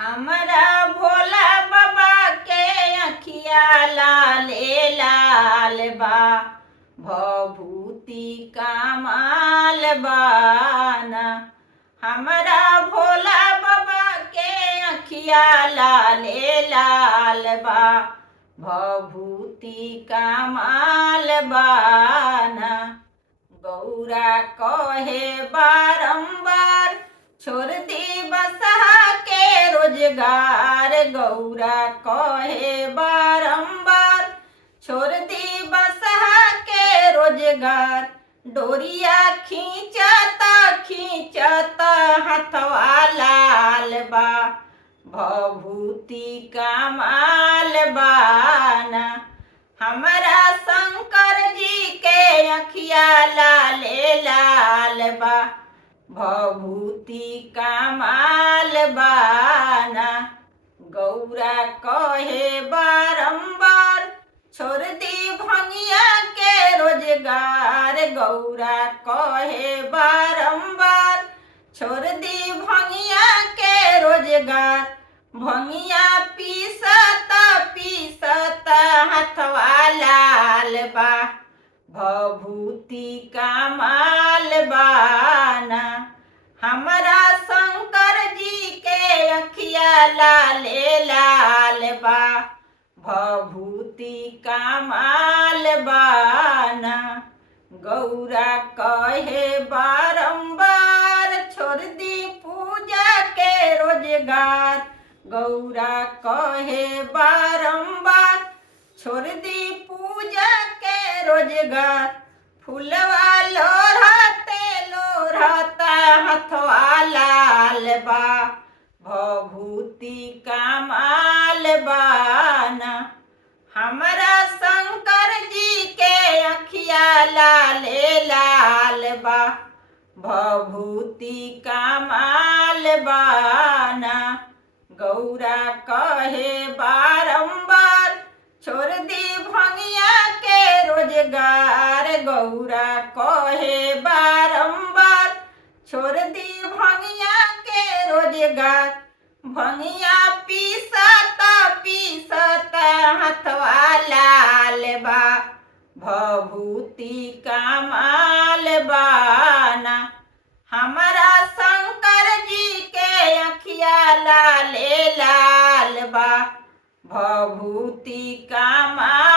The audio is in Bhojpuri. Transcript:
हमरा भोला बाबा के अखिया लाले लाल बा, भभूति कमाल बाना। हमरा भोला बाबा के अखिया लाले लाल बा, भभूति कमाल बाना। गौरा कहे बारंबार छोड़ दी बसहा के रोजगार, गौरा कहे बारंबार छोड़ दी बसहा के रोजगार। डोरिया खींचता खींचता हथवा लाल बा, भभूति कमाल बाना। हमरा शंकर जी के अखिया लाले लाल बा, भभूति कमाल बाना। गौरा कहे बारंबार छोड़ दी भंगिया के रोजगार, गौरा कहे बारंबार छोड़ दी भंगिया के रोजगार। भंगिया पीसता पीसता हथवा लाल बा, भभूति कमाल बाना। हमरा शंकर जी के अखिया लाले लाल बा, भभूति कमाल बाना। गौरा कहे बारंबार छोड़ दी पूजा के रोजगार, गौरा कहे बारंबार छोड़ दी पूजा के रोजगार। फूलवा लोढ़ते लोढ़ता हथवा लाल बा, भभूति कमाल बाना। हमरा शंकर जी के अखिया लाले लाल बा, भभूति कमाल बाना। गौरा कहे बारंबार छोड़ दी भंगिया के रोजगार, गौरा कहे बारंबार छोड़ दी भंगिया के रोजगार। भंगिया पीसता पीसता हथवा लाल बा, भभूति कमाल बाना। हमरा शंकर जी के अखिया लाले लाल बा, भभूति कमाल